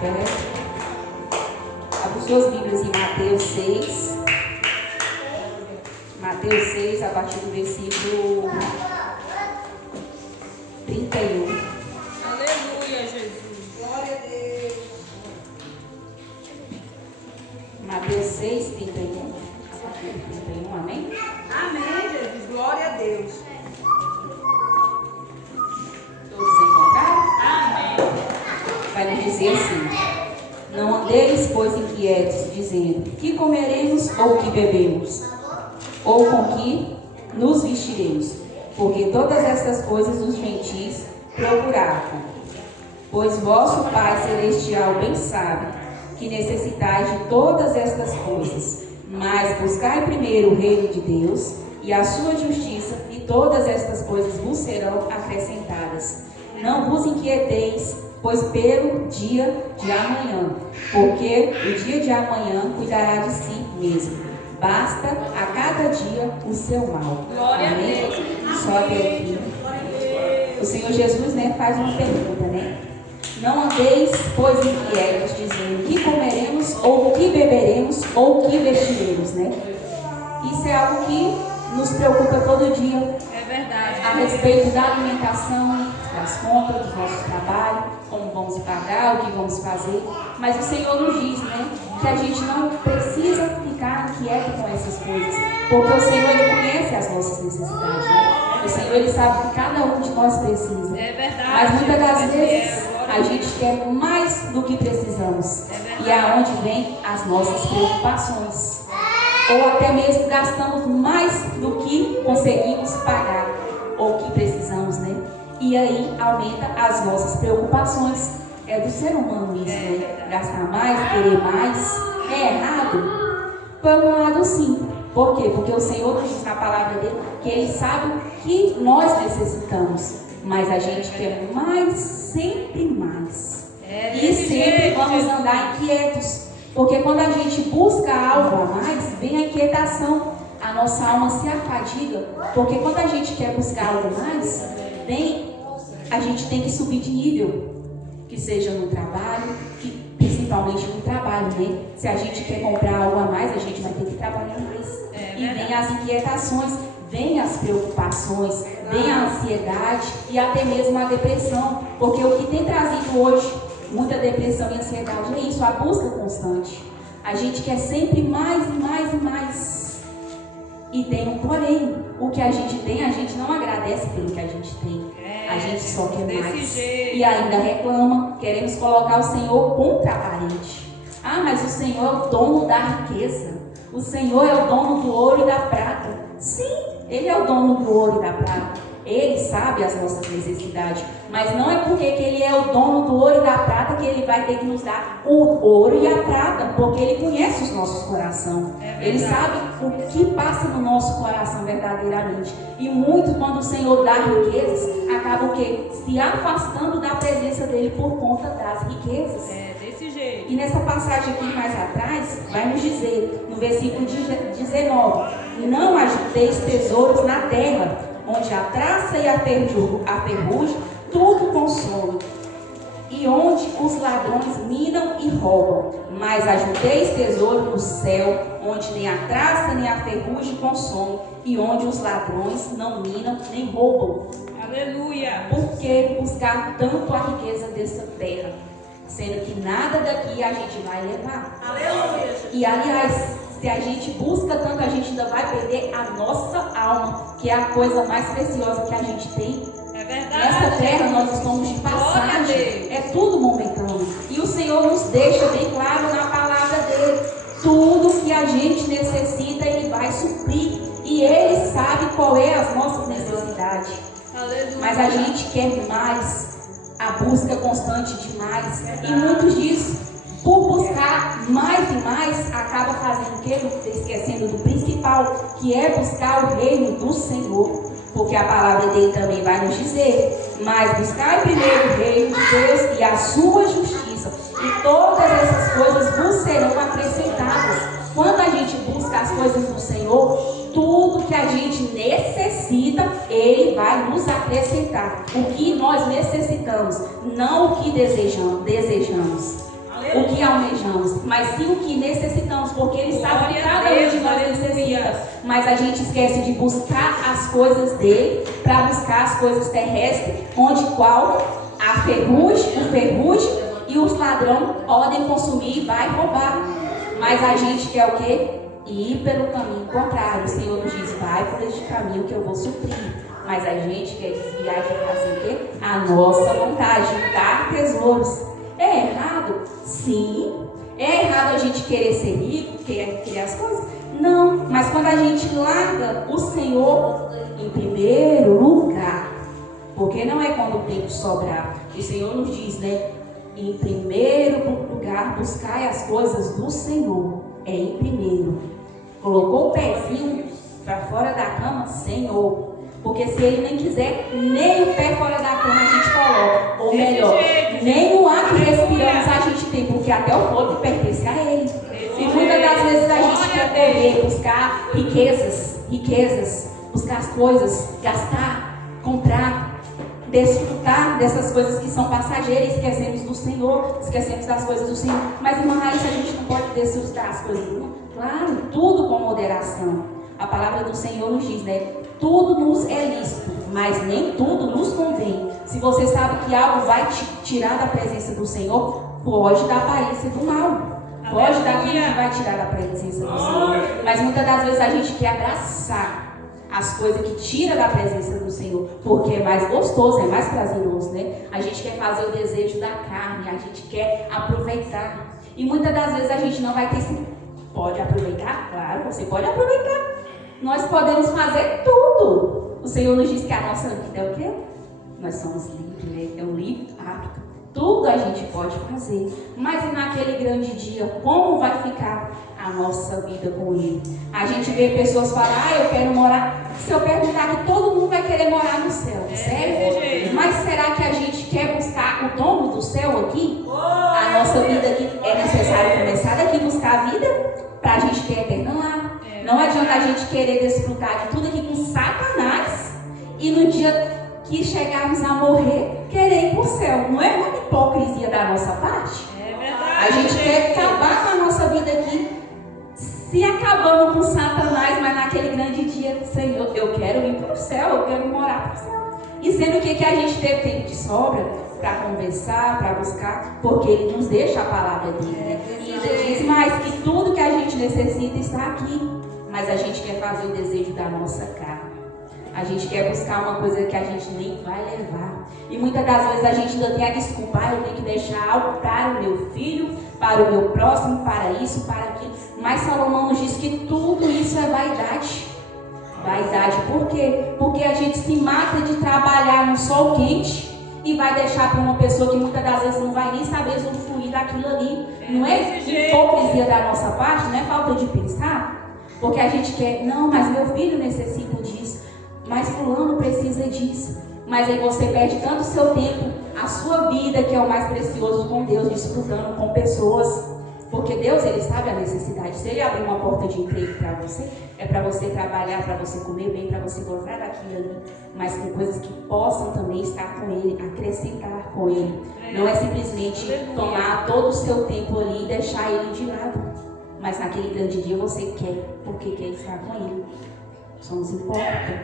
Abra suas Bíblias em Mateus 6. Mateus 6, a partir do versículo 31. Aleluia, Jesus. Glória a Deus. Mateus 6, 31. A partir do 31, amém? Amém, Jesus. Glória a Deus. Todos encontraram? Amém. Vai nos dizer assim: não andeis, pois, inquietos, dizendo: que comeremos ou que bebemos? Ou com que nos vestiremos? Porque todas estas coisas os gentis procuravam. Pois vosso Pai Celestial bem sabe que necessitais de todas estas coisas. Mas buscai primeiro o reino de Deus e a sua justiça, e todas estas coisas vos serão acrescentadas. Não vos inquieteis, pois pelo dia de amanhã, porque o dia de amanhã cuidará de si mesmo. Basta a cada dia o seu mal. Glória Amém? a Deus. Só até aqui. O Senhor Jesus, faz uma pergunta, Não andeis, pois, inquietos, dizendo: que comeremos, ou que beberemos, ou que vestiremos, Isso é algo que nos preocupa todo dia. É verdade. A respeito da alimentação, das compras, do nosso trabalho, como vamos pagar, o que vamos fazer. Mas o Senhor nos diz, que a gente não precisa ficar inquieto com essas coisas, porque o Senhor, Ele conhece as nossas necessidades, O Senhor, Ele sabe que cada um de nós precisa. É verdade. Mas muitas das vezes a gente quer mais do que precisamos. E é onde vem as nossas preocupações. Ou até mesmo gastamos mais do que conseguimos pagar, ou que precisamos, E aí aumenta as nossas preocupações. É do ser humano isso, Gastar mais, querer mais. É errado? Por um lado, sim. Por quê? Porque o Senhor diz na palavra dele que Ele sabe que nós necessitamos. Mas a gente quer mais, sempre mais. E sempre vamos andar inquietos. Porque quando a gente busca algo a mais, vem a inquietação. A nossa alma se afadiga. Porque quando a gente quer buscar algo mais, a gente tem que subir de nível. Que seja no trabalho, principalmente no trabalho, Se a gente quer comprar algo a mais, a gente vai ter que trabalhar mais. E vem as inquietações, vem as preocupações, vem a ansiedade e até mesmo a depressão. Porque o que tem trazido hoje muita depressão e ansiedade é isso, a busca constante. A gente quer sempre mais e mais e mais. E tem um porém, o que a gente tem, a gente não agradece pelo que a gente tem. A gente só quer mais. E ainda reclama, queremos colocar o Senhor contra a parede. Ah, mas o Senhor é o dono da riqueza. O Senhor é o dono do ouro e da prata. Sim, Ele é o dono do ouro e da prata. Ele sabe as nossas necessidades. Mas não é porque que Ele é o dono do ouro e da prata que Ele vai ter que nos dar o ouro e a prata. Porque Ele conhece os nossos corações. Ele sabe o que passa no nosso coração verdadeiramente. E muito, quando o Senhor dá riquezas, acaba o quê? Se afastando da presença dEle por conta das riquezas. Desse jeito. E nessa passagem aqui mais atrás, vai nos dizer, no versículo 19: não ajunteis tesouros na terra, onde a traça e a ferrugem tudo consome, e onde os ladrões minam e roubam. Mas ajunteis tesouro no céu, onde nem a traça nem a ferrugem consome, e onde os ladrões não minam nem roubam. Aleluia! Por que buscar tanto a riqueza dessa terra, sendo que nada daqui a gente vai levar? Aleluia! E aliás, se a gente busca tanto, a gente ainda vai perder a nossa alma, que é a coisa mais preciosa que a gente tem. É verdade. Nessa terra nós estamos de passagem, é tudo momentâneo. E o Senhor nos deixa bem claro na palavra dele: tudo que a gente necessita, Ele vai suprir. E Ele sabe qual é as nossas necessidades. Aleluia. Mas a gente quer mais, a busca constante de mais. E muitos disso, por buscar mais e mais, acaba fazendo o quê? Esquecendo do principal, que é buscar o reino do Senhor. Porque a palavra dele também vai nos dizer: mas buscar primeiro o reino de Deus e a sua justiça, e todas essas coisas vos serão acrescentadas. Quando a gente busca as coisas do Senhor, tudo que a gente necessita, Ele vai nos acrescentar. O que nós necessitamos, não o que desejamos. almejamos, mas sim o que necessitamos, porque Ele sabe que cada um de nós necessita. Mas a gente esquece de buscar as coisas dele para buscar as coisas terrestres, onde qual a ferrugem, o ferrugem e os ladrões podem consumir e vai roubar. Mas a gente quer o quê? Ir pelo caminho contrário. O Senhor nos diz, vai por este caminho que eu vou suprir. Mas a gente quer desviar e quer fazer o quê? A nossa vontade, dar tesouros. É errado? Sim. É errado a gente querer ser rico, querer criar as coisas? Não. Mas quando a gente larga o Senhor em primeiro lugar, porque não é quando tem que sobrar. O Senhor nos diz, né? Em primeiro lugar, buscai as coisas do Senhor. É em primeiro. Colocou o pezinho para fora da cama, Senhor. Porque se Ele nem quiser, nem o pé fora da cama a gente coloca. Ou melhor, nem o ar que respiramos a gente tem, porque até o corpo pertence a Ele. E muitas das vezes a gente quer correr, buscar riquezas, buscar as coisas, gastar, comprar, desfrutar dessas coisas que são passageiras, esquecemos do Senhor, esquecemos das coisas do Senhor. Mas, irmã Raíssa, a gente não pode desfrutar as coisas do mundo? Claro, tudo com moderação. A palavra do Senhor nos diz, né? Tudo nos é lícito, mas nem tudo nos convém. Se você sabe que algo vai te tirar da presença do Senhor, foge da aparência do mal. Foge daquilo que vai tirar da presença do Senhor. Mas muitas das vezes a gente quer abraçar as coisas que tiram da presença do Senhor, porque é mais gostoso, é mais prazeroso, né? A gente quer fazer o desejo da carne, a gente quer aproveitar. E muitas das vezes a gente não vai ter esse... Pode aproveitar? Claro, você pode aproveitar. Nós podemos fazer tudo. O Senhor nos diz que a nossa vida é o quê? Nós somos livres, né? É um livre ato. Tudo a gente pode fazer. Mas e naquele grande dia, como vai ficar a nossa vida com Ele? A gente vê pessoas falar, eu quero morar. Se eu perguntar que todo mundo vai querer morar no céu, sério? Mas será que a gente quer buscar o dono do céu aqui? A nossa vida aqui, é necessário começar daqui buscar a vida para a gente ter eterna lá. Não adianta a gente querer desfrutar de tudo aqui com Satanás e no dia que chegarmos a morrer, querer ir para o céu. Não é uma hipocrisia da nossa parte? É verdade. A gente quer acabar com a nossa vida aqui, se acabando com Satanás, mas naquele grande dia, Senhor, eu quero ir para o céu, eu quero morar para o céu. E sendo que a gente teve tempo de sobra para conversar, para buscar, porque Ele nos deixa a palavra dele. E ainda diz mais que tudo que a gente necessita está aqui. Mas a gente quer fazer o desejo da nossa carne. A gente quer buscar uma coisa que a gente nem vai levar. E muitas das vezes a gente ainda tem a desculpa, eu tenho que deixar algo para o meu filho, para o meu próximo, para isso, para aquilo. Mas Salomão nos diz que tudo isso é vaidade. Vaidade, por quê? Porque a gente se mata de trabalhar no sol quente e vai deixar para uma pessoa que muitas das vezes não vai nem saber usufruir daquilo ali. Não é hipocrisia da nossa parte, não é falta de pensar? Porque a gente quer, não, mas meu filho necessita disso, mas fulano precisa disso. Mas aí você perde tanto o seu tempo, a sua vida, que é o mais precioso com Deus, desfrutando com pessoas. Porque Deus, Ele sabe a necessidade. Se Ele abrir uma porta de emprego para você, é para você trabalhar, para você comer bem, para você gozar daquilo ali. Mas com coisas que possam também estar com Ele, acrescentar com Ele. Não é simplesmente tomar todo o seu tempo ali e deixar Ele de lado. Mas naquele grande dia você quer, porque quer estar com Ele. Somos hipócritas.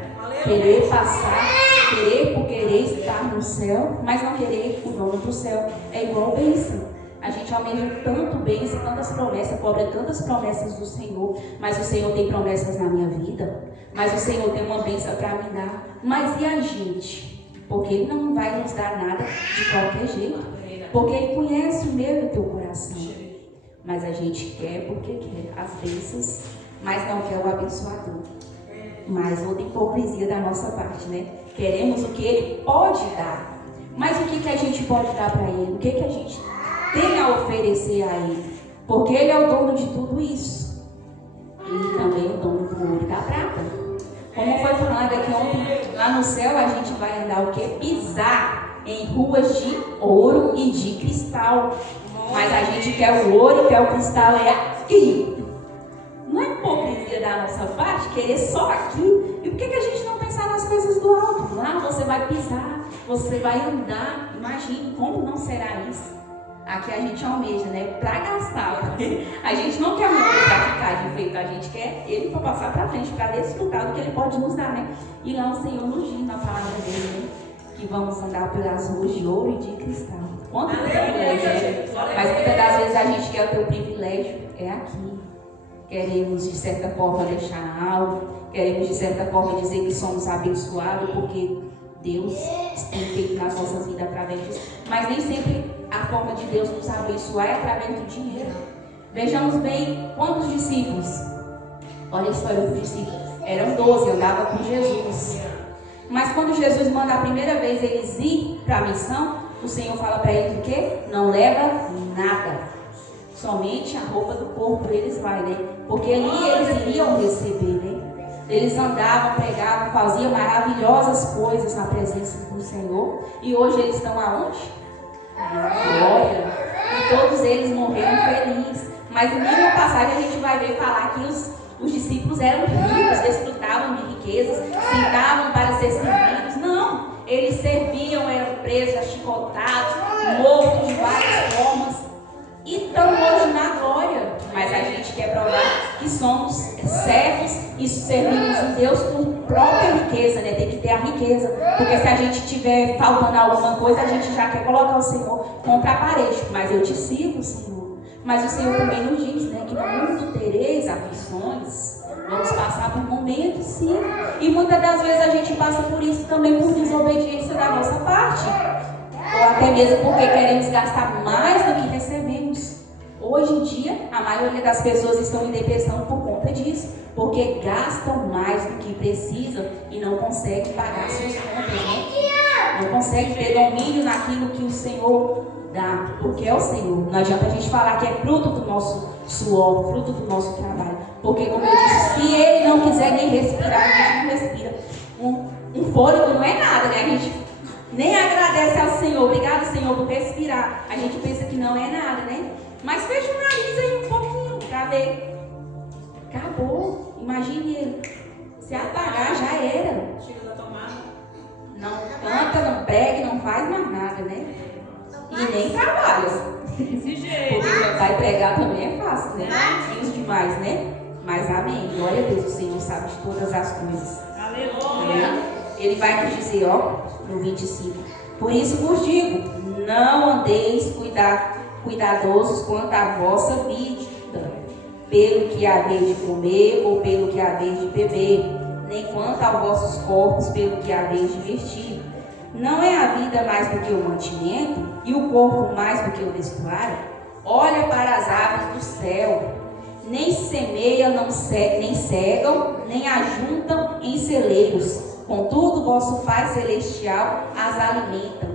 Querer passar, querer por querer estar no céu, mas não querer o dono do céu. É igual bênção. A gente almeja tanto bênção, tantas promessas, cobra tantas promessas do Senhor. Mas o Senhor tem promessas na minha vida. Mas o Senhor tem uma bênção para me dar. Mas e a gente? Porque Ele não vai nos dar nada de qualquer jeito. Porque Ele conhece o meu e o teu coração. Mas a gente quer porque quer as bênçãos, mas não quer o abençoador. Mais outra hipocrisia da nossa parte, né? Queremos o que Ele pode dar. Mas o que a gente pode dar para Ele? O que a gente tem a oferecer a Ele? Porque Ele é o dono de tudo isso. Ele também é o dono do ouro e da prata. Como foi falado aqui ontem, lá no céu a gente vai andar o quê? Pisar em ruas de ouro e de cristal. Mas a gente quer o ouro e quer o cristal é aqui. Não é hipocrisia da nossa parte querer só aqui. E por que a gente não pensar nas coisas do alto? Lá você vai pisar, você vai andar. Imagine como não será isso. Aqui a gente almeja, né? Para gastar. Porque a gente não quer muito para ficar de enfeito, a gente quer ele para passar para frente, para desfrutar do que ele pode nos dar, né? E lá o Senhor nos diz na palavra dele, né? Que vamos andar pelas ruas de ouro e de cristal. Quanto privilégio, né? Mas muitas das vezes a gente quer o teu privilégio é aqui. Queremos de certa forma deixar algo, queremos de certa forma dizer que somos abençoados, porque Deus tem feito nas nossas vidas através disso. Mas nem sempre a forma de Deus nos abençoar é através do dinheiro. Vejamos bem quantos discípulos. Olha a história dos discípulos. Eram 12, andavam com Jesus. Mas quando Jesus manda a primeira vez eles ir para a missão, o Senhor fala para eles o quê? Não leva nada. Somente a roupa do corpo deles vai, né? Porque ali eles iriam receber, né? Eles andavam, pregavam, faziam maravilhosas coisas na presença do Senhor. E hoje eles estão aonde? Na glória. E todos eles morreram felizes. Mas em nenhuma passagem a gente vai ver falar que os discípulos eram ricos, desfrutavam de riquezas, sentavam para ser servidos. Não, eles serviam, eram presos, achicotados, mortos de várias formas. E estão hoje na glória. Mas a gente quer provar que somos servos e servimos um Deus com própria riqueza, né? Tem que ter a riqueza. Porque se a gente tiver faltando alguma coisa, a gente já quer colocar o Senhor contra a parede. Mas eu te sirvo, Senhor. Mas o Senhor também nos diz, né? Que no mundo tereis aflições. Vamos passar por momentos, sim. E muitas das vezes a gente passa por isso também por desobediência da nossa parte. Ou até mesmo porque queremos gastar mais do que recebemos. Hoje em dia, a maioria das pessoas estão em depressão por conta disso. Porque gastam mais do que precisam e não conseguem pagar suas contas, né? Não conseguem ter domínio naquilo que o Senhor dá. Porque é o Senhor. Não adianta a gente falar que é fruto do nosso suor, fruto do nosso trabalho. Porque, como eu disse, se Ele não quiser nem respirar, a gente não respira. Um fôlego não é nada, né? A gente nem agradece ao Senhor. Obrigado, Senhor, por respirar. A gente pensa que não é nada, né? Mas fecha o nariz aí um pouquinho pra ver. Acabou. Imagine ele. Se apagar, já era. Chega da tomada. Não canta, não prega, não faz mais nada, né? E nem trabalha. Desse jeito. Porque cantar e pregar também é fácil, né? Difícil demais, né? Mas amém. Glória a Deus, o Senhor sabe de todas as coisas. Aleluia. Ele vai nos dizer, ó, no 25. Por isso vos digo, não andeis cuidadosos quanto à vossa vida, pelo que haveis de comer ou pelo que haveis de beber, nem quanto aos vossos corpos, pelo que haveis de vestir. Não é a vida mais do que o mantimento, e o corpo mais do que o vestuário? Olha para as aves do céu, nem semeiam, nem cegam, nem ajuntam em celeiros. Contudo, vosso Pai Celestial as alimenta.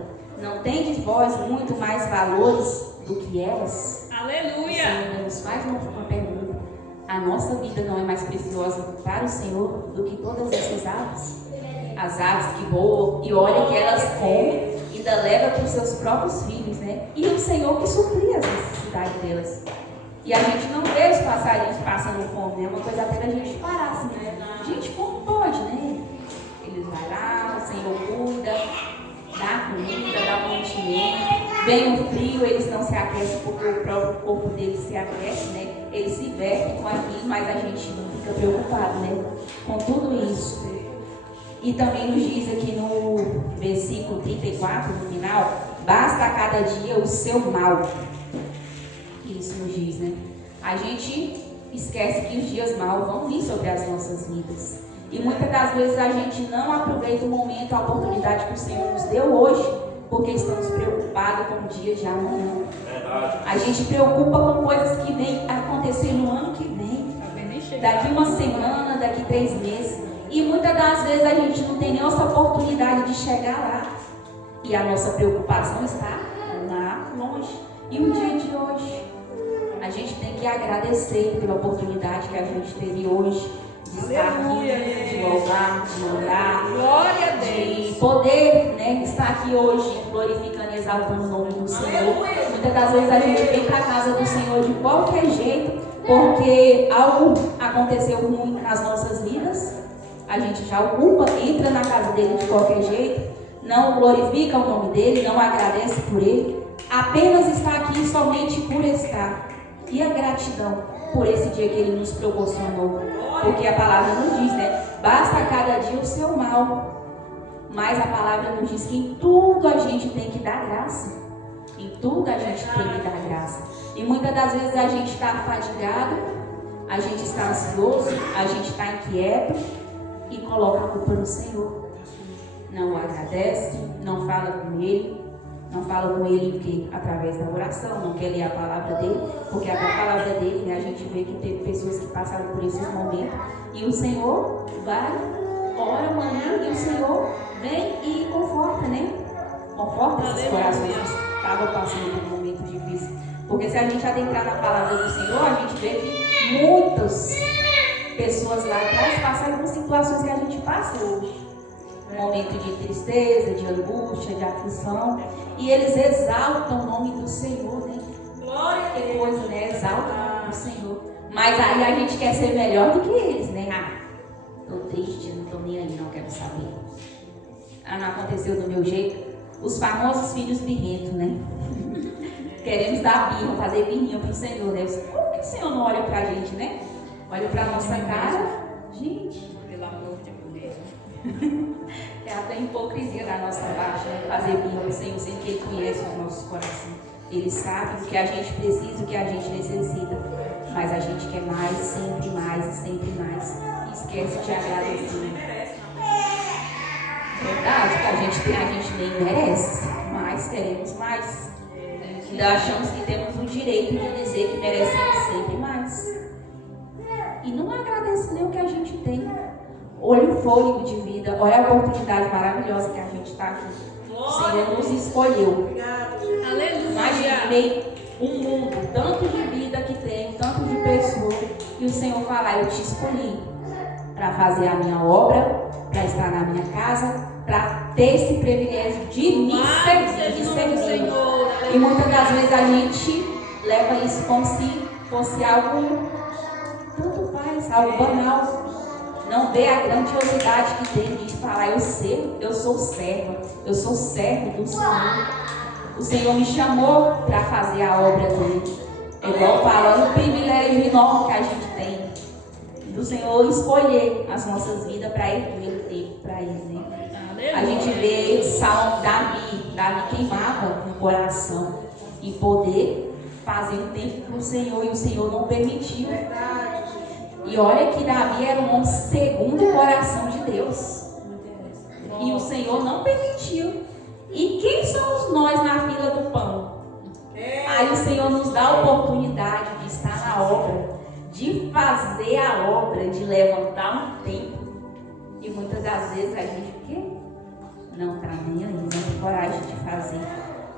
Não tendes vós muito mais valores do que elas? Aleluia. O Senhor nos faz uma pergunta. A nossa vida não é mais preciosa para o Senhor do que todas essas aves? As aves que voam e olha que elas comem, ainda leva para os seus próprios filhos, né? E o Senhor que supria as necessidades delas. E a gente não vê os passarinhos passando fome, né? Uma coisa até da gente parar assim, né? Gente, como pode, né? Eles vão lá, o Senhor cuida, dá comida, dá mantimento. Vem o frio, eles não se aquecem porque o próprio corpo deles se aquece, né? Eles se vestem com aquilo, mas a gente não fica preocupado, né? Com tudo isso. E também nos diz aqui no versículo 34, no final, basta a cada dia o seu mal. Isso nos diz, né? A gente esquece que os dias maus vão vir sobre as nossas vidas. E muitas das vezes a gente não aproveita o momento, a oportunidade que o Senhor nos deu hoje, porque estamos preocupados com o dia de amanhã. A gente preocupa com coisas que vêm acontecer no ano que vem, daqui uma semana, daqui 3 meses. E muitas das vezes a gente não tem nem essa oportunidade de chegar lá. E a nossa preocupação está lá longe. E o dia de hoje, a gente tem que agradecer pela oportunidade que a gente teve hoje de estar aqui, de louvar, de andar, Glória a Deus. de poder, né, estar aqui hoje glorificando e exaltando o nome do Senhor. Muitas das vezes a gente vem para a casa do Senhor de qualquer jeito, porque algo aconteceu ruim nas nossas vidas. A gente já o culpa, entra na casa dele de qualquer jeito, não glorifica o nome dele, não agradece por ele. apenas está aqui somente por estar. E a gratidão por esse dia que Ele nos proporcionou. Porque a palavra nos diz, né? Basta a cada dia o seu mal. Mas a palavra nos diz que em tudo a gente tem que dar graça. Em tudo a gente tem que dar graça. E muitas das vezes a gente está fadigado, a gente está ansioso, a gente está inquieto e coloca a culpa no Senhor. Não o agradece, não fala com Ele. Não fala com Ele o quê? Através da oração, não quer ler a palavra dele, porque a palavra dele, né, a gente vê que teve pessoas que passaram por esses momentos e o Senhor vai, ora amanhã e o Senhor vem e conforta, né? Conforta esses corações que estavam passando por momentos difíceis. Porque se a gente adentrar na palavra do Senhor, a gente vê que muitas pessoas lá atrás passaram por situações que a gente passa hoje. Momento de tristeza, de angústia, de aflição, e eles exaltam o nome do Senhor, né? Que coisa, né? Exaltam o nome do Senhor. Mas aí a gente quer ser melhor do que eles, né? Tô triste, não tô nem aí, não quero saber. Não aconteceu do meu jeito. Os famosos filhos birrentos, né? Queremos dar birra, fazer birrinha pro Senhor, né? Como que o Senhor não olha pra gente, né? Olha pra nossa cara, gente. Pelo amor de Deus. É até hipocrisia da nossa parte, né? Fazer birra ao Senhor, sendo que Ele conhece os nossos corações. Ele sabe o que a gente precisa, o que a gente necessita. Mas a gente quer mais, sempre mais e sempre mais. E esquece de agradecer. Verdade, que a gente nem merece, mas queremos mais. Ainda achamos que temos o direito de dizer que merecemos sempre mais. E não agradece nem o que a gente tem. Olha o fôlego de vida, olha a oportunidade maravilhosa que a gente está aqui. O Senhor nos escolheu. Imaginei um mundo, tanto de vida que tem, tanto de pessoas, e o Senhor fala: eu te escolhi para fazer a minha obra, para estar na minha casa, para ter esse privilégio de me servir, de servir. E muitas das vezes a gente leva isso como se fosse algo, tanto faz, algo banal. Não vê a grandiosidade que tem de falar: eu sei, eu sou servo do Senhor. O Senhor me chamou para fazer a obra dele. É igual falando, o privilégio enorme que a gente tem do Senhor escolher as nossas vidas para erguer o tempo para Ele, né? A gente vê o Salmo Davi queimava no coração em poder fazer um tempo para o Senhor, e o Senhor não permitiu. E olha que Davi era um homem segundo o coração de Deus. E o Senhor não permitiu. E quem somos nós na fila do pão? Aí o Senhor nos dá a oportunidade de estar na obra, de fazer a obra, de levantar um templo. E muitas das vezes a gente o quê? Não está nem aí, não tem coragem de fazer.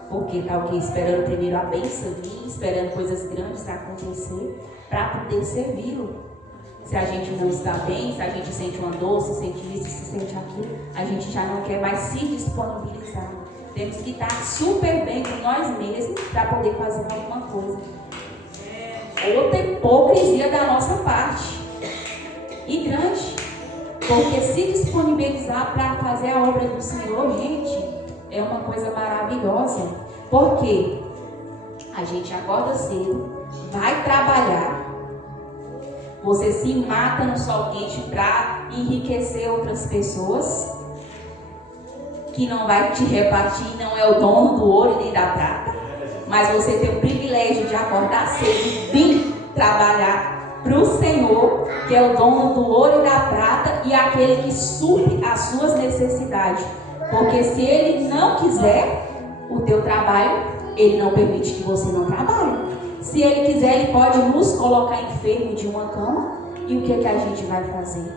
Porque está o quê? Esperando primeiro a bênção vir, esperando coisas grandes acontecer para poder servi-lo. Se a gente não está bem, se a gente sente uma dor, se sente isso, se sente aquilo, a gente já não quer mais se disponibilizar. Temos que estar super bem com nós mesmos para poder fazer alguma coisa. Outra hipocrisia da nossa parte. E grande. Porque se disponibilizar para fazer a obra do Senhor, gente, é uma coisa maravilhosa. Porque a gente acorda cedo, vai trabalhar. Você se mata no sol quente para enriquecer outras pessoas, que não vai te repartir, não é o dono do ouro e nem da prata, mas você tem o privilégio de acordar cedo e vir trabalhar para o Senhor, que é o dono do ouro e da prata e aquele que supre as suas necessidades. Porque se Ele não quiser o teu trabalho, Ele não permite que você não trabalhe. Se Ele quiser, Ele pode nos colocar enfermo de uma cama. E o que a gente vai fazer?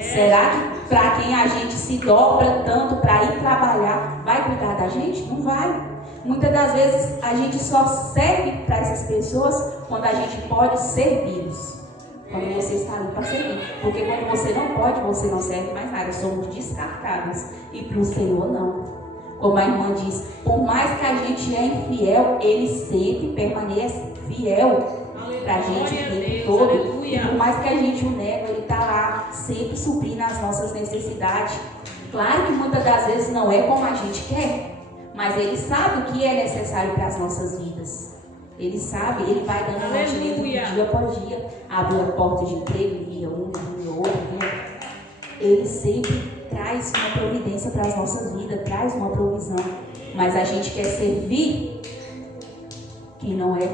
Será que para quem a gente se dobra tanto para ir trabalhar, vai cuidar da gente? Não vai. Muitas das vezes a gente só serve para essas pessoas quando a gente pode servi-los. Quando você está ali para servir. Porque quando você não pode, você não serve mais nada. Somos descartáveis. E para o Senhor não. Como a irmã diz, por mais que a gente é infiel, Ele sempre permanece fiel para a gente o tempo todo. E por mais que a gente o nega, Ele está lá sempre suprindo as nossas necessidades. Claro que muitas das vezes não é como a gente quer, Mas Ele sabe o que é necessário para as nossas vidas. Ele sabe, Ele vai dando mantimento dia após dia. Abre a porta de emprego, envia um, envia outro, envia. Ele sempre traz uma providência para as nossas vidas, traz uma provisão. Mas a gente quer servir quem não é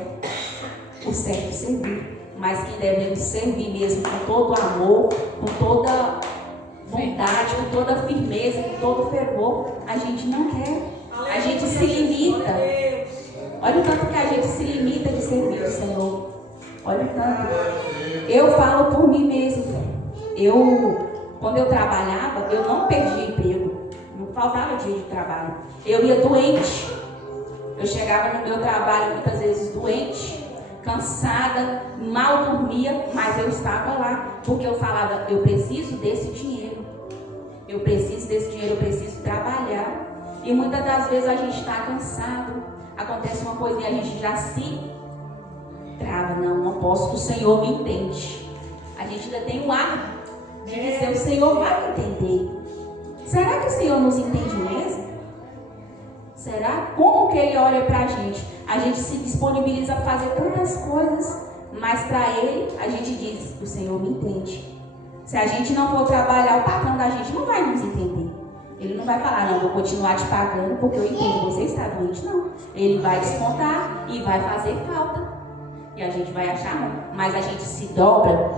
o certo servir, mas quem devemos servir mesmo com todo amor, com toda vontade, com toda firmeza, com todo fervor. A gente não quer. A gente se limita. Olha o tanto que a gente se limita de servir o Senhor. Olha o tanto. Eu falo por mim mesmo. Quando eu trabalhava, eu não perdia emprego. Não faltava dia de trabalho. Eu ia doente. Eu chegava no meu trabalho muitas vezes doente, cansada, mal dormia, mas eu estava lá. Porque eu falava, eu preciso desse dinheiro. Eu preciso desse dinheiro, eu preciso trabalhar. E muitas das vezes a gente está cansado. Acontece uma coisa e a gente já se trava. Não posso, o Senhor me entende. A gente ainda tem o ar de dizer, o Senhor vai me entender. Será que o Senhor nos entende mesmo? Será? Como que Ele olha para a gente? A gente se disponibiliza a fazer tantas coisas, mas para Ele a gente diz, o Senhor me entende. Se a gente não for trabalhar, o patrão da gente não vai nos entender. Ele não vai falar, não, vou continuar te pagando porque eu entendo, você está doente. Não. Ele vai descontar e vai fazer falta. E a gente vai achar, não. Mas a gente se dobra.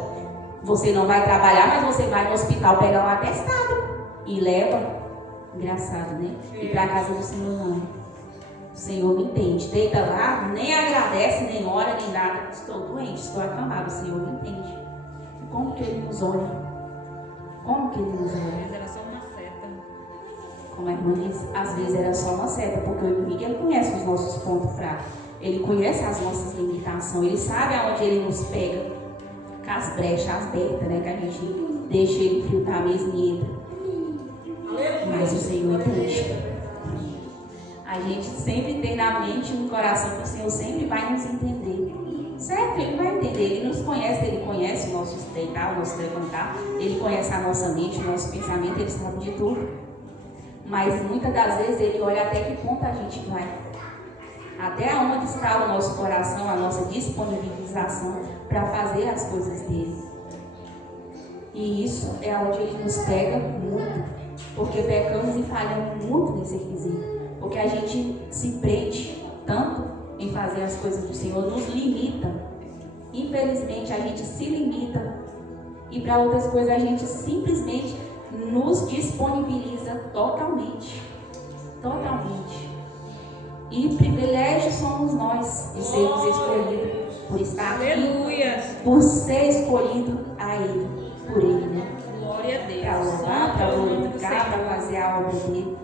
Você não vai trabalhar, mas você vai no hospital pegar um atestado e leva. Engraçado, né? E para a casa do Senhor não. O Senhor me entende. Deita lá, nem agradece, nem ora, nem nada. Estou doente, estou acamado. O Senhor me entende. Como que Ele nos olha? Como que Ele nos olha? Era só uma seta. Como a irmã diz, às vezes era só uma seta, porque o inimigo ele conhece os nossos pontos fracos. Ele conhece as nossas limitações. Ele sabe aonde Ele nos pega. Com as brechas abertas, né? Que a gente deixa Ele filtrar mesmo e entra. Mas o Senhor entende. A gente sempre tem na mente, no coração, que o Senhor sempre vai nos entender. Certo? Ele vai entender. Ele nos conhece, Ele conhece o nosso deitar, o nosso levantar. Ele conhece a nossa mente, o nosso pensamento, Ele sabe de tudo. Mas muitas das vezes Ele olha até que ponto a gente vai. Até onde está o nosso coração, a nossa disponibilização para fazer as coisas dele. E isso é onde Ele nos pega muito. Porque pecamos e falhamos muito nesse requisito. Porque a gente se prende tanto em fazer as coisas do Senhor, nos limita. Infelizmente, a gente se limita. E para outras coisas, a gente simplesmente nos disponibiliza totalmente. Totalmente. E privilégio somos nós de sermos escolhidos por estar aqui. Aleluia. Por ser escolhido a Ele, por Ele, né? Glória a Deus. Para louvar, para glorificar, para fazer a obra dele.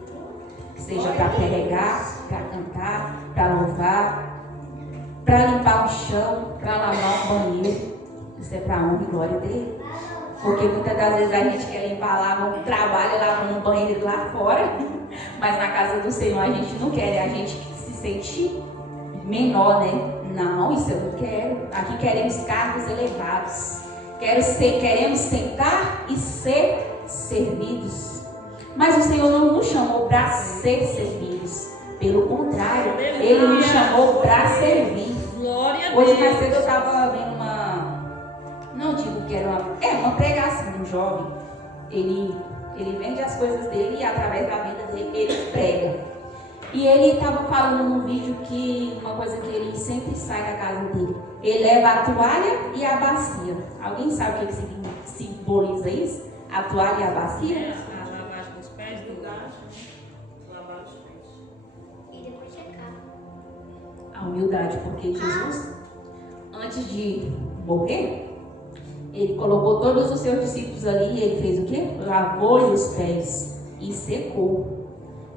Que seja para pregar, para cantar, para louvar, para limpar o chão, para lavar o banheiro. Isso é para a honra e glória dele. Porque muitas das vezes a gente quer limpar lá no trabalho, lavando o banheiro lá fora. Mas na casa do Senhor a gente não quer, é a gente que se sente menor, né? Não, isso eu não quero. Aqui queremos cargos elevados. Queremos sentar e ser servidos. Mas o Senhor não nos chamou para ser servidos. Pelo contrário, Ele nos chamou para servir. Glória a Deus. Hoje mais cedo eu estava vendo não digo que era uma pregação de um jovem. Ele vende as coisas dele e através da venda dele ele prega. E ele estava falando num vídeo que uma coisa que ele sempre sai da casa dele. Ele leva a toalha e a bacia. Alguém sabe o que simboliza isso? A toalha e a bacia? A lavagem dos pés, do gato. Lavar os pés. E depois checar. A humildade, porque Jesus, antes de morrer, Ele colocou todos os seus discípulos ali e Ele fez o quê? Lavou-lhe os pés e secou.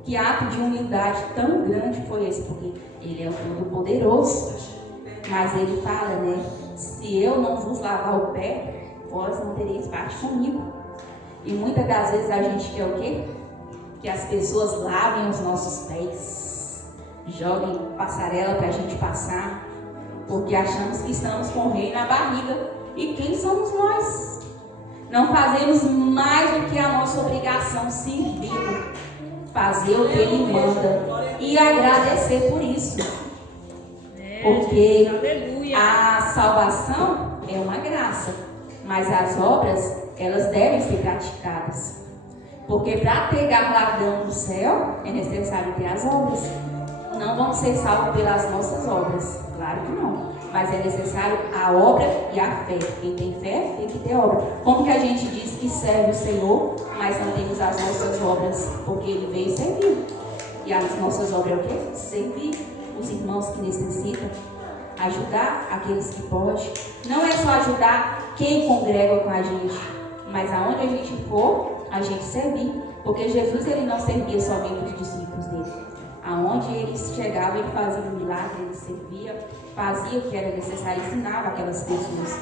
Que ato de humildade tão grande foi esse? Porque Ele é o Todo-Poderoso. Mas Ele fala, né? Se eu não vos lavar o pé, vós não tereis parte comigo. E muitas das vezes a gente quer o quê? Que as pessoas lavem os nossos pés. Joguem passarela para a gente passar. Porque achamos que estamos com o rei na barriga. E quem somos nós? Não fazemos mais do que a nossa obrigação servir. fazer o que Ele manda e agradecer por isso. Porque a salvação é uma graça, mas as obras, elas devem ser praticadas. Porque para ter galardão no céu, é necessário ter as obras. Não vamos ser salvos pelas nossas obras, claro que não. Mas é necessário a obra e a fé. Quem tem fé tem que ter obra. Como que a gente diz que serve o Senhor, mas não temos as nossas obras? Porque Ele veio servir. E as nossas obras é o quê? Servir os irmãos que necessitam, ajudar aqueles que podem. Não é só ajudar quem congrega com a gente, mas aonde a gente for, a gente servir. Porque Jesus, Ele não servia somente os discípulos dele. Aonde ele chegava, ele fazia um milagre, ele servia, fazia o que era necessário, ensinava aquelas pessoas.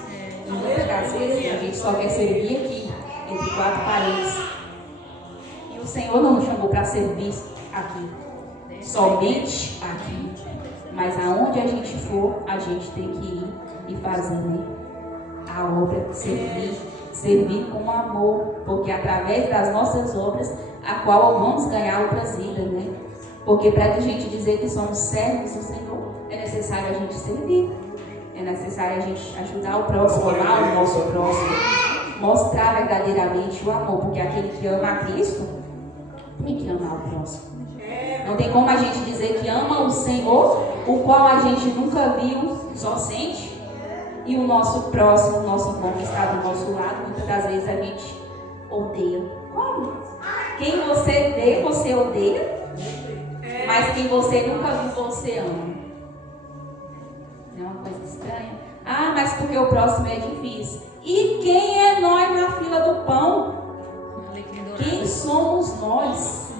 E muitas das vezes a gente só quer servir aqui, entre quatro paredes. E o Senhor não nos chamou para servir aqui, somente aqui. Mas aonde a gente for, a gente tem que ir e fazer, né? A obra, servir com amor, porque através das nossas obras, a qual vamos ganhar outras vidas, né? Porque para a gente dizer que somos servos do Senhor, é necessário a gente servir. É necessário a gente ajudar o próximo, amar o nosso próximo. Mostrar verdadeiramente o amor. Porque aquele que ama a Cristo, tem que amar o próximo. Não tem como a gente dizer que ama o Senhor, o qual a gente nunca viu, só sente. E o nosso próximo, o nosso irmão que está do nosso lado, muitas das vezes a gente odeia. Como? Quem você vê, você odeia. Mas quem você nunca viu, você ama. É uma coisa estranha. Ah, mas porque o próximo é difícil. E quem é nós na fila do pão? Quem somos nós?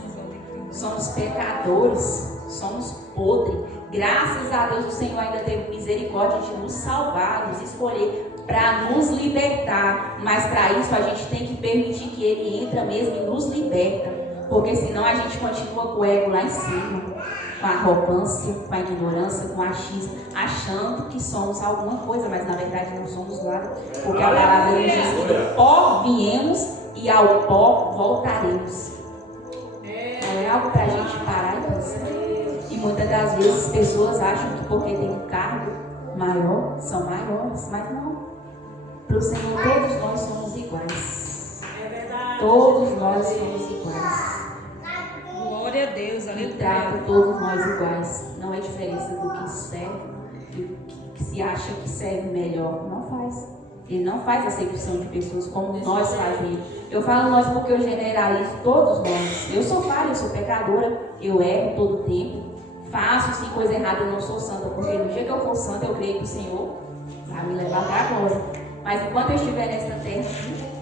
Somos pecadores, somos podres. Graças a Deus o Senhor ainda teve misericórdia de nos salvar, nos escolher para nos libertar. Mas para isso a gente tem que permitir que Ele entre mesmo e nos liberta. Porque senão a gente continua com o ego lá em cima, com a arrogância, com a ignorância, com o achismo, achando que somos alguma coisa, mas na verdade não somos nada. Porque a palavra nos diz que do pó viemos e ao pó voltaremos. Não é algo para a gente parar e pensar. E muitas das vezes as pessoas acham que porque tem um cargo maior, são maiores, mas não. Para o Senhor todos nós somos iguais. Todos nós somos iguais. Glória a Deus, aleluia. Ele trata todos nós iguais. Não é diferença do que serve, que se acha que serve melhor. Não faz. Ele não faz acepção de pessoas como nós fazemos. Eu falo nós porque eu generalizo todos nós. Eu sou falha, eu sou pecadora, eu erro todo tempo. Faço sim coisa errada, eu não sou santa, porque no dia que eu for santa, eu creio que o Senhor vai me levar para a glória. Mas enquanto eu estiver nessa terra,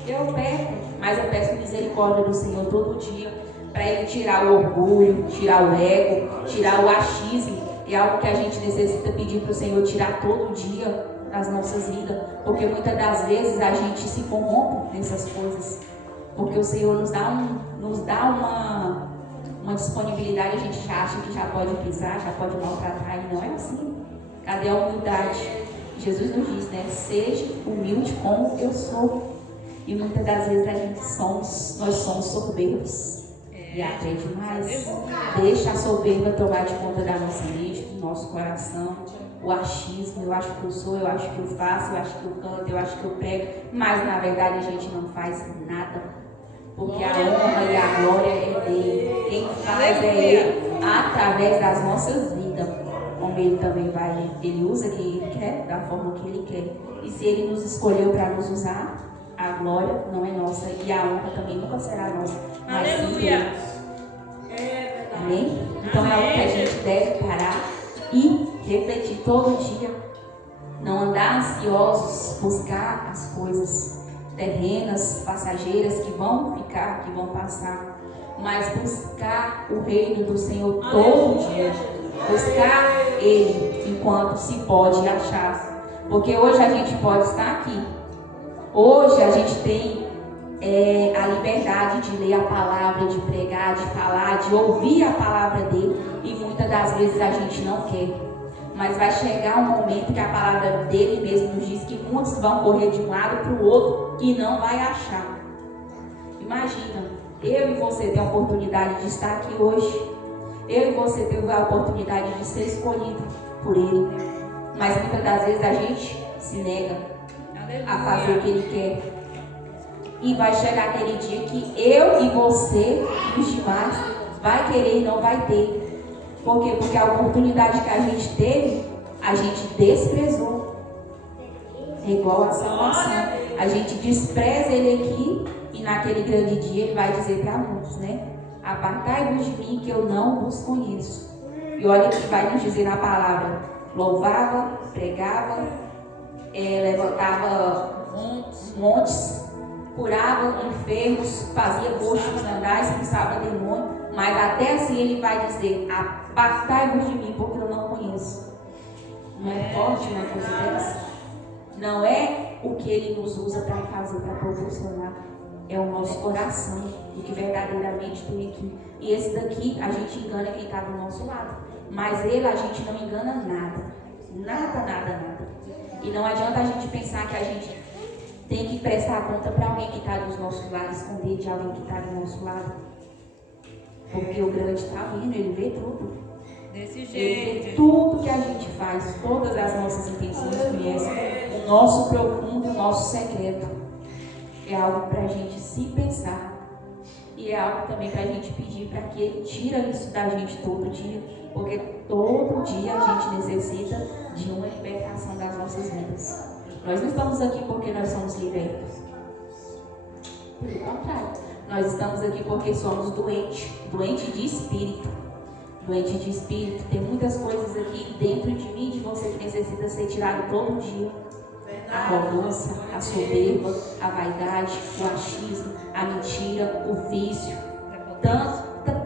eu peco. Mas eu peço misericórdia do Senhor todo dia, para Ele tirar o orgulho, tirar o ego, tirar o achismo. É algo que a gente necessita pedir para o Senhor tirar todo dia das nossas vidas, porque muitas das vezes a gente se corrompe nessas coisas, porque o Senhor nos dá uma disponibilidade, a gente já acha que já pode pisar, já pode maltratar, e não é assim. Cadê a humildade? Jesus nos diz, né? Seja humilde como eu sou. E muitas das vezes nós somos soberbos. E até demais. Deixa a soberba tomar de conta da nossa mente, do nosso coração. O achismo, eu acho que eu sou, eu acho que eu faço, eu acho que eu canto, eu acho que eu prego. Mas na verdade a gente não faz nada. Porque a honra e a glória é dele. Quem faz é ele através das nossas vidas. Como ele também vai, ele usa que ele quer, da forma que ele quer. E se ele nos escolheu para nos usar, a glória não é nossa e a honra também nunca será nossa. Mas aleluia. Amém? Então é algo que a gente deve parar e refletir todo dia. Não andar ansiosos, buscar as coisas terrenas, passageiras que vão ficar, que vão passar. Mas buscar o reino do Senhor todo dia. Buscar Ele enquanto se pode achar. Porque hoje a gente pode estar aqui. Hoje a gente tem a liberdade de ler a palavra, de pregar, de falar, de ouvir a palavra dele. E muitas das vezes a gente não quer. Mas vai chegar um momento que a palavra dele mesmo nos diz que muitos vão correr de um lado para o outro e não vai achar. Imagina, Eu e você tem a oportunidade de estar aqui hoje. Eu e você teve a oportunidade de ser escolhido por Ele. Mas muitas das vezes a gente se nega a fazer o que Ele quer. E vai chegar aquele dia que eu e você e os demais vai querer e não vai ter. Por quê? Porque a oportunidade que a gente teve, a gente desprezou. É igual a salvação. A gente despreza Ele aqui e naquele grande dia Ele vai dizer para muitos, né? Apartai-vos de mim que eu não vos conheço. E olha que vai nos dizer na palavra: louvava, pregava, levantava montes, curava enfermos, fazia coxos andar, expulsava demônio. Mas até assim Ele vai dizer: apartai-vos de mim porque eu não conheço. Não é forte uma coisa dessa? Não é o que Ele nos usa para fazer, para proporcionar. É o nosso coração, o que verdadeiramente tem aqui. E esse daqui, a gente engana quem está do nosso lado. Mas Ele, a gente não engana nada. Nada, nada, nada. E não adianta a gente pensar que a gente tem que prestar conta para alguém que está dos nossos lados, esconder de alguém que está do nosso lado. Porque o grande está vindo, Ele vê tudo. Desse jeito. Ele vê tudo que a gente faz, todas as nossas intenções, conhece o nosso profundo, o nosso secreto. É algo para a gente se pensar. E é algo também para a gente pedir para que Ele tire isso da gente todo dia. Porque todo dia a gente necessita de uma libertação das nossas vidas. Nós não estamos aqui porque nós somos libertos. Pelo contrário, nós estamos aqui porque somos doentes. Doente de espírito. Doente de espírito. Tem muitas coisas aqui dentro de mim, de você, que necessita ser tirado todo dia. A arrogância, a soberba, a vaidade, o achismo, a mentira, o vício, tantas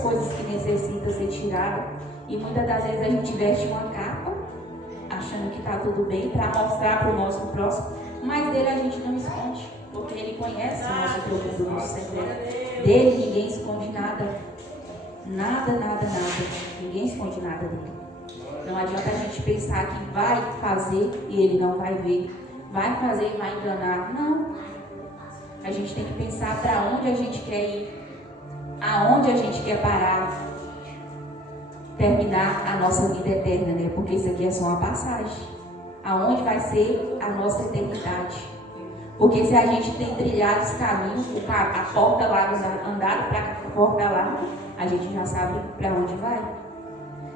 coisas que necessitam ser tiradas. E muitas das vezes a gente veste uma capa, achando que está tudo bem, para mostrar para o nosso próximo, mas dele a gente não esconde, porque Ele conhece o nosso profundo, o nosso segredo. Dele ninguém esconde nada. Nada, nada, nada. Ninguém esconde nada dele. Não adianta a gente pensar que vai fazer e Ele não vai ver. Vai fazer e vai enganar. Não. A gente tem que pensar para onde a gente quer ir. Aonde a gente quer parar. Terminar a nossa vida eterna, né? Porque isso aqui é só uma passagem. Aonde vai ser a nossa eternidade. Porque se a gente tem trilhado esse caminho, a porta larga, andado para a porta larga, a gente já sabe para onde vai.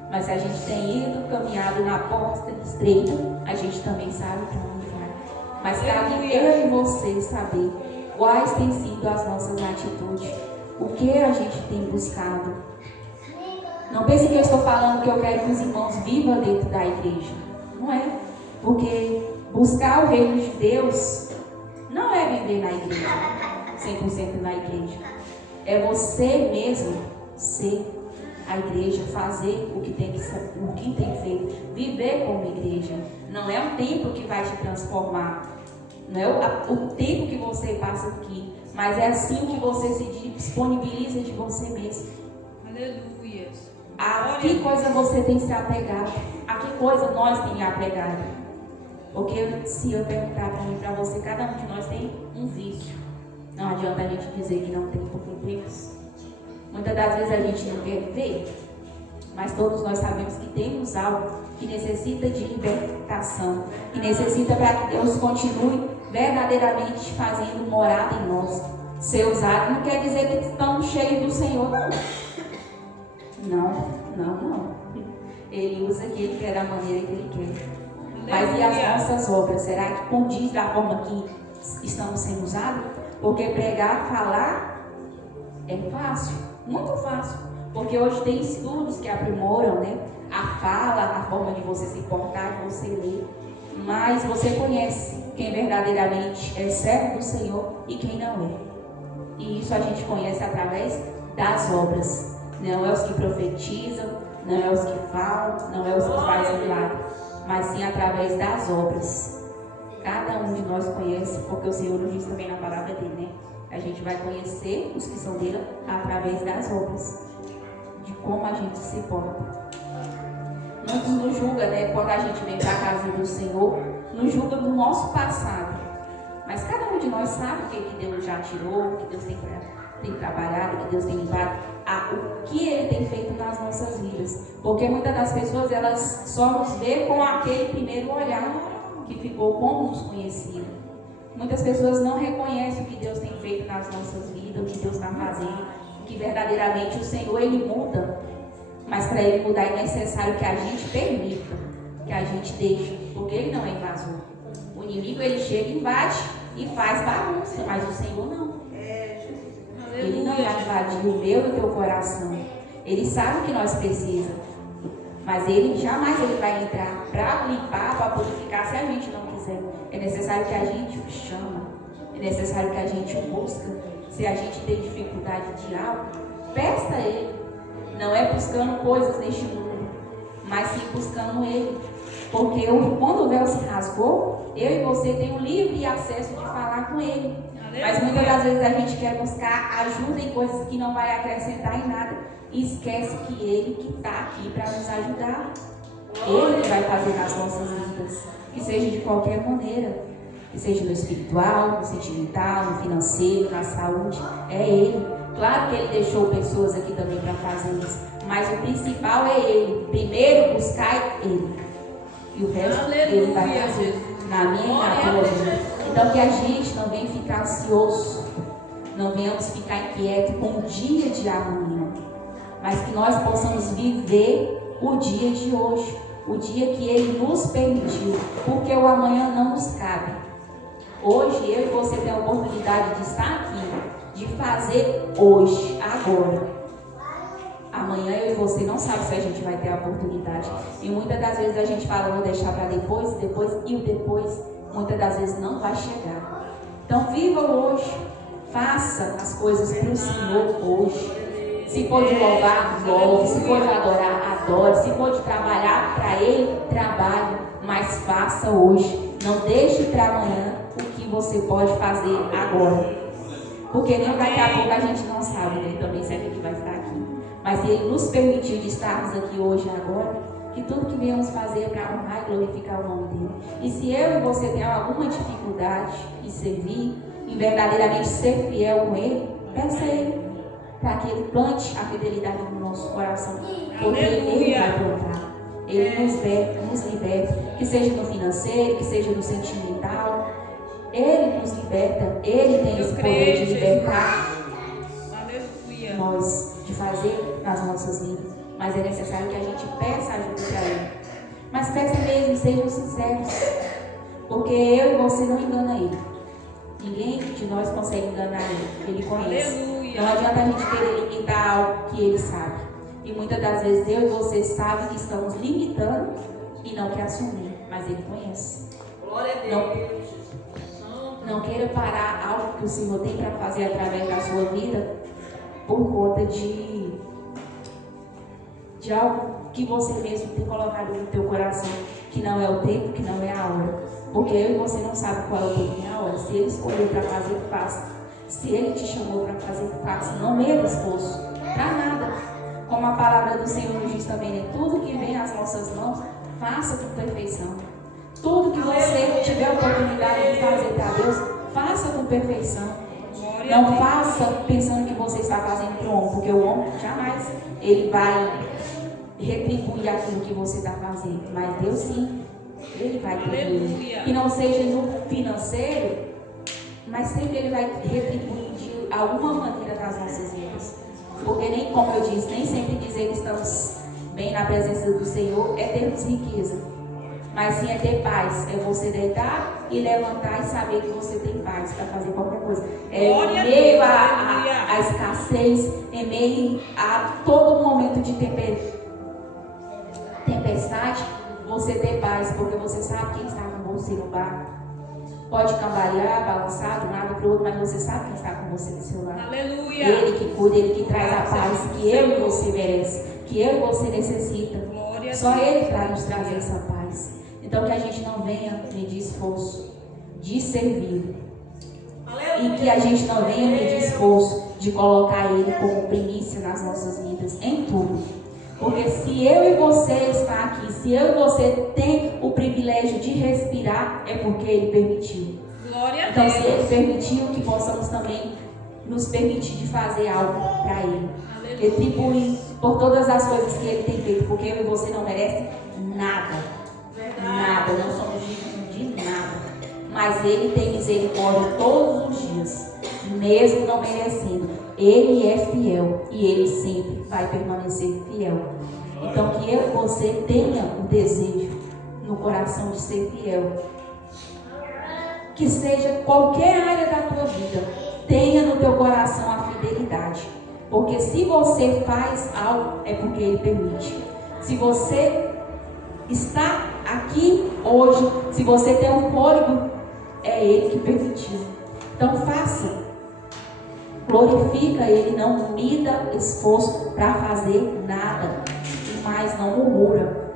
Mas se a gente tem ido, caminhado na porta estreita, a gente também sabe para onde vai. Mas cabe eu e você saber quais têm sido as nossas atitudes, o que a gente tem buscado. Não pense que eu estou falando que eu quero que os irmãos vivam dentro da igreja. Não é. Porque buscar o reino de Deus não é viver na igreja, 100% na igreja. É você mesmo ser a igreja, fazer o que tem feito, viver como igreja. Não é um tempo que vai te transformar, não é o tempo que você passa aqui, mas é assim que você se disponibiliza de você mesmo. Aleluia. A que coisa você tem se apegado? A que coisa nós temos apegado? Porque se eu perguntar para mim, para você, cada um de nós tem um vício. Não adianta a gente dizer que não tem, porque temos. Muitas das vezes a gente não quer ver, mas todos nós sabemos que temos algo que necessita de libertação, que necessita para que Deus continue verdadeiramente fazendo morada em nós. Ser usado não quer dizer que estamos cheios do Senhor, não. Ele usa aquilo que é da maneira que Ele quer. Mas e as nossas obras? Será que condiz da forma que estamos sendo usados? Porque pregar, falar é fácil, muito fácil. Porque hoje tem estudos que aprimoram, né? A fala, a forma de você se portar, de você ler. Mas você conhece quem verdadeiramente é servo do Senhor e quem não é. E isso a gente conhece através das obras. Não é os que profetizam, não é os que falam, não é os que fazem milagre, mas sim através das obras. Cada um de nós conhece, porque o Senhor nos diz também na palavra dele, né? A gente vai conhecer os que são dele através das obras, de como a gente se porta. Muitos nos julgam, né? Quando a gente vem para a casa do Senhor, nos julgam do nosso passado. Mas cada um de nós sabe o que Deus já tirou, o que Deus tem trabalhado, o que Deus tem livrado, o que Ele tem feito nas nossas vidas. Porque muitas das pessoas, elas só nos vê com aquele primeiro olhar que ficou como nos conhecido. Muitas pessoas não reconhecem o que Deus tem feito nas nossas vidas, o que Deus está fazendo, que verdadeiramente o Senhor, Ele muda. Mas para Ele mudar é necessário que a gente permita, que a gente deixe, porque Ele não é invasor. O inimigo, ele chega, invade e faz bagunça, mas o Senhor não. Ele não vai invadir o meu e o teu coração. Ele sabe o que nós precisamos, mas Ele jamais vai entrar para limpar, para purificar, se a gente não quiser. É necessário que a gente o chama, é necessário que a gente o busca. Se a gente tem dificuldade de algo, peça a Ele. Não é buscando coisas neste mundo, mas sim buscando Ele. Porque quando o véu se rasgou, eu e você temos livre acesso de falar com Ele. Mas muitas das vezes a gente quer buscar ajuda em coisas que não vai acrescentar em nada. E esquece que Ele que está aqui para nos ajudar. Ele que vai fazer nas nossas vidas. Que seja de qualquer maneira. Que seja no espiritual, no sentimental, no financeiro, na saúde. É Ele. Claro que Ele deixou pessoas aqui também para fazer isso. Mas o principal é Ele. Primeiro buscar Ele. E o resto Ele vai fazer na minha e na tua vida. Então que a gente não venha ficar ansioso. Não venhamos ficar inquietos com o dia de amanhã. Mas que nós possamos viver o dia de hoje. O dia que Ele nos permitiu. Porque o amanhã não nos cabe. Hoje eu e você temos a oportunidade de estar aqui. De fazer hoje, agora. Amanhã eu e você não sabe se a gente vai ter a oportunidade. E muitas das vezes a gente fala, vou deixar para depois, e o depois, muitas das vezes não vai chegar. Então viva hoje. Faça as coisas para o Senhor hoje. Se for de louvar, louve. Se for de adorar, adore. Se for de trabalhar para Ele, trabalhe. Mas faça hoje. Não deixe para amanhã o que você pode fazer agora. Porque nem daqui a pouco a gente não sabe, né? Também sempre que vai estar aqui. Mas se Ele nos permitiu de estarmos aqui hoje e agora, que tudo que viemos fazer é para honrar e glorificar o nome dEle. E se eu e você tem alguma dificuldade em servir, em verdadeiramente ser fiel com Ele, peça a Ele para que Ele plante a fidelidade no nosso coração. Porque Ele vai plantar. Ele nos liberta, que seja no financeiro, que seja no sentimental. Ele nos liberta, Ele tem esse poder de libertar nós, de fazer nas nossas vidas. Mas é necessário que a gente peça ajuda para Ele. Mas peça mesmo, sejam sinceros. Porque eu e você não engana Ele. Ninguém de nós consegue enganar Ele. Ele conhece. Aleluia. Não adianta a gente querer limitar algo que Ele sabe. E muitas das vezes eu e você sabem que estamos limitando e não quer assumir. Mas Ele conhece. Glória a Deus. Não queira parar algo que o Senhor tem para fazer através da sua vida por conta de algo que você mesmo tem colocado no teu coração, que não é o tempo, que não é a hora. Porque eu e você não sabe qual é o tempo e a hora. Se Ele escolheu para fazer, faça. Se Ele te chamou para fazer, faça. Não meia esforço, para nada. Como a palavra do Senhor nos diz também, né? Tudo que vem às nossas mãos, faça com perfeição. Tudo que você tiver a oportunidade de fazer para Deus, faça com perfeição. Não faça pensando que você está fazendo para o homem, porque o homem jamais ele vai retribuir aquilo que você está fazendo. Mas Deus sim, Ele vai retribuir. Que não seja no financeiro, mas sempre Ele vai retribuir de alguma maneira nas nossas vidas. Porque nem, como eu disse, nem sempre dizer que estamos bem na presença do Senhor é termos riqueza. Mas sim é ter paz. É você deitar e levantar e saber que você tem paz para fazer qualquer coisa. É em meio à escassez, em meio a todo momento de tempestade, você ter paz, porque você sabe quem está com você no barco. Pode cambalear, balançar de um lado para o outro, mas você sabe quem está com você do seu lado. Aleluia. Ele que cuida, Ele que traz a paz que eu e você merece, que eu e você necessita. Só Ele para nos trazer essa paz. Então que a gente não venha medir esforço de servir. E que a gente não venha medir esforço de colocar Ele como primícia nas nossas vidas, em tudo. Porque se eu e você está aqui, se eu e você tem o privilégio de respirar, é porque Ele permitiu. Glória a Então, se Deus. Ele permitiu, que possamos também nos permitir de fazer algo para Ele. Aleluia. Retribuir por todas as coisas que Ele tem feito, porque eu e você não merece nada. Nada, não somos dignos de nada. Mas Ele tem misericórdia todos os dias, mesmo não merecendo. Ele é fiel e Ele sempre vai permanecer fiel. Então, que eu e você tenha o desejo no coração de ser fiel. Que seja qualquer área da tua vida, tenha no teu coração a fidelidade. Porque se você faz algo, é porque Ele permite. Se você está aqui hoje, se você tem um fôlego, é Ele que permitiu. Então faça. Glorifica Ele, não mida esforço para fazer nada. Mas não murmura.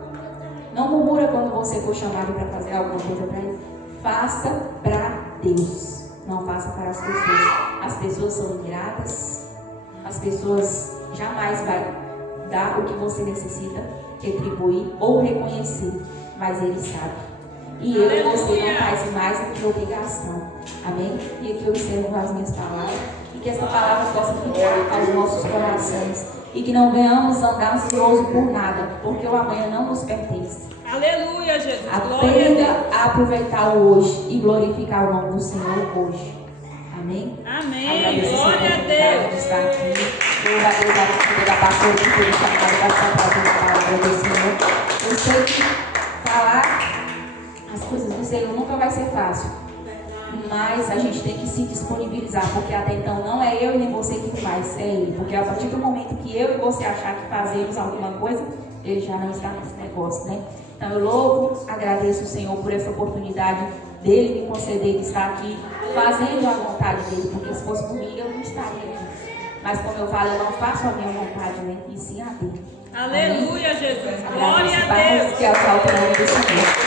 Não murmura quando você for chamado para fazer alguma coisa para Ele. Faça para Deus. Não faça para as pessoas. As pessoas são ingratas. As pessoas jamais vão dar o que você necessita, retribuir ou reconhecer. Mas Ele sabe. E eu e você não faz mais do que obrigação. Amém? E aqui eu encerro as minhas palavras. E que essa palavra possa ficar aos nossos corações. E que não venhamos andar ansiosos por nada, porque o amanhã não nos pertence. Aleluia, Jesus. Glória a Aprenda Deus. a aproveitar o hoje e glorificar o nome do Senhor hoje. Amém? Amém. Agradeço Glória a essa oportunidade de Deus. estar aqui. Louva a Deus a vida da pastora que foi chamada para trazer a palavra do Senhor. Eu sei que falar as coisas do Senhor nunca vai ser fácil. Mas a gente tem que se disponibilizar, porque até então não é eu e nem você que faz, é Ele. Porque a partir do momento que eu e você achar que fazemos alguma coisa, Ele já não está nesse negócio, né? Então eu louvo, agradeço o Senhor por essa oportunidade dele me conceder de estar aqui fazendo a vontade dele, porque se fosse por mim eu não estaria aqui. Mas como eu falo, eu não faço a minha vontade, né? E sim a dele. Aleluia, Jesus. Amém? Glória Agradeço, a Pai, Deus. que é o nome do Senhor.